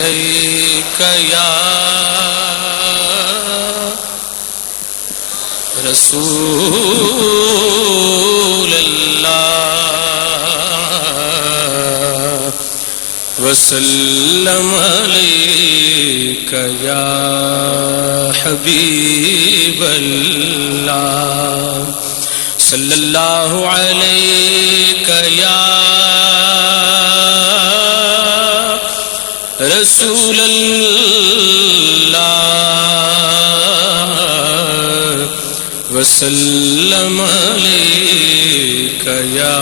علیک یا رسول اللہ وسلم علیک یا حبیب اللہ صلی اللہ علیک یا رسول اللہ وسلم علیک یا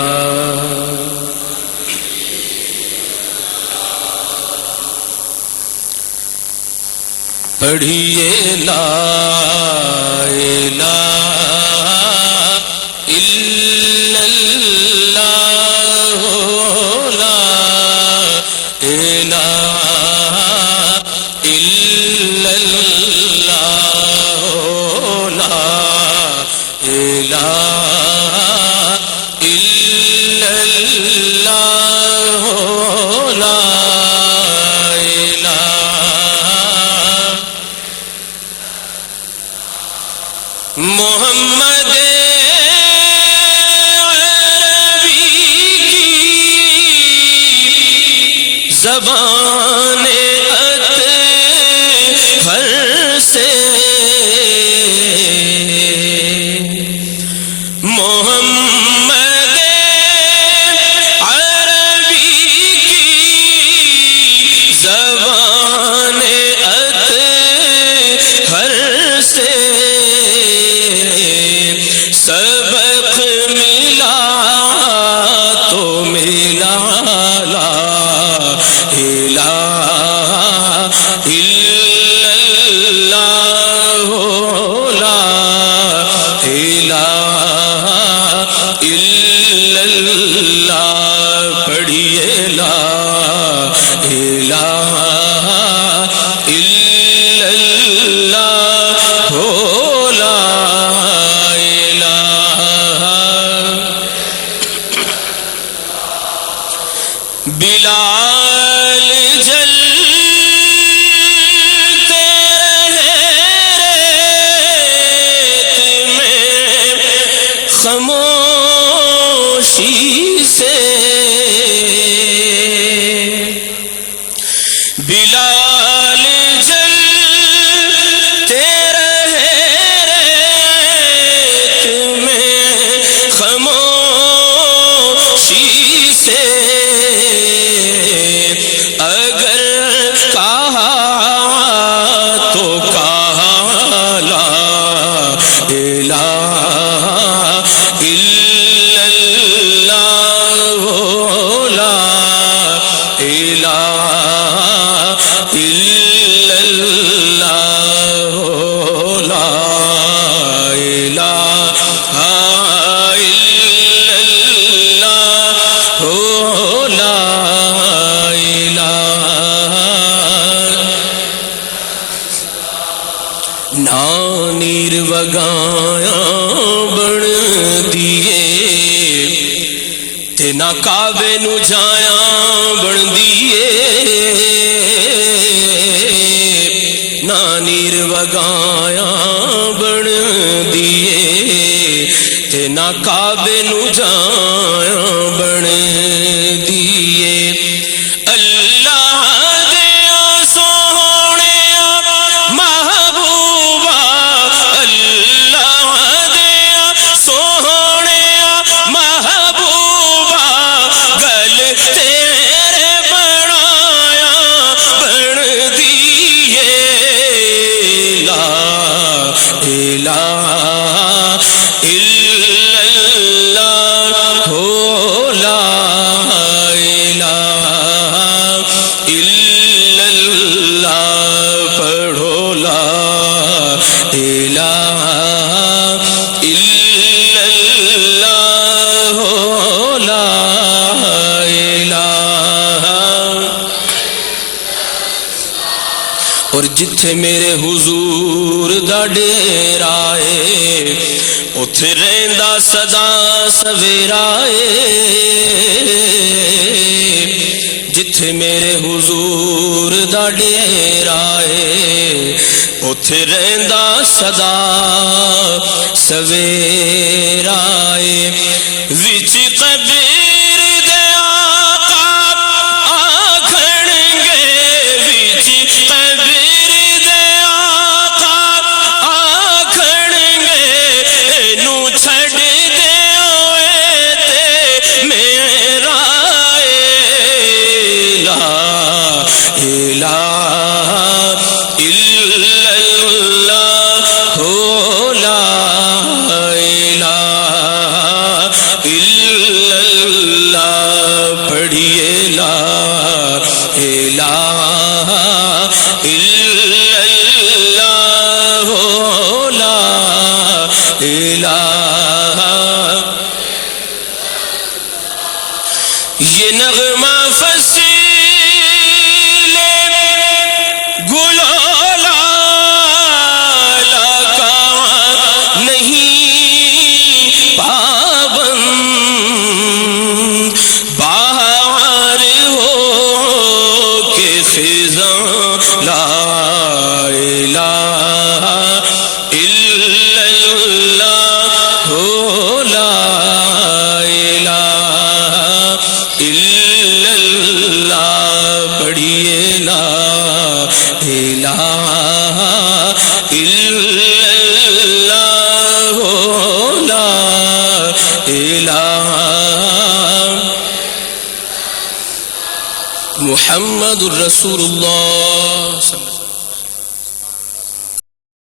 پڑھیے لا الہ الا اللہ لا الہ الا اللہ لا الہ الا اللہ لا محمد عربی کی زبان اطہر سے محمد عربی کی زبان اطہر سے سبق ملا تو ملا لا الہ الا اللہ لا الہ الا اللہ پڑھیے لا الہ الا اللہ لا بلال جلتے ریت میں خاموشی سے بلال جلتے ریت میں خاموشی سے اگر کہا تو کہا لا الہ الا اللہ لا الہ الا اللہ لا الہ الا اللہ لا نانیر وگایا بن دیے تے نہ کعبے نو جایا بن دیے نانیر وگایا بن دیے تے نہ کعبے نو جایا بن دیے اور جتھے میرے حضور دا ڈیرا ہے اتھے رہندا سدا سویرا ہے جتھے میرے حضور دا ڈیرا ہے اوتھے رہندا سدا سویرا ہے وچ قبر دے آقا آکھن گے وچ قبر دے آقا آکھن گے اینو چھڈ دے اوے تے میرا لا الہ الا اللہ ہو لا الہ الا اللہ پڑھیے لا الہ الا اللہ ہو لا الہ یہ نغمہ فصیل گلولا کا نہیں پابند بہار ہو کے خزاں لا الہ الا اللہ ہو لا الہ الا اللہ پڑھیے لا الہ الا اللہ ہو لا الہ محمد الرسول اللہ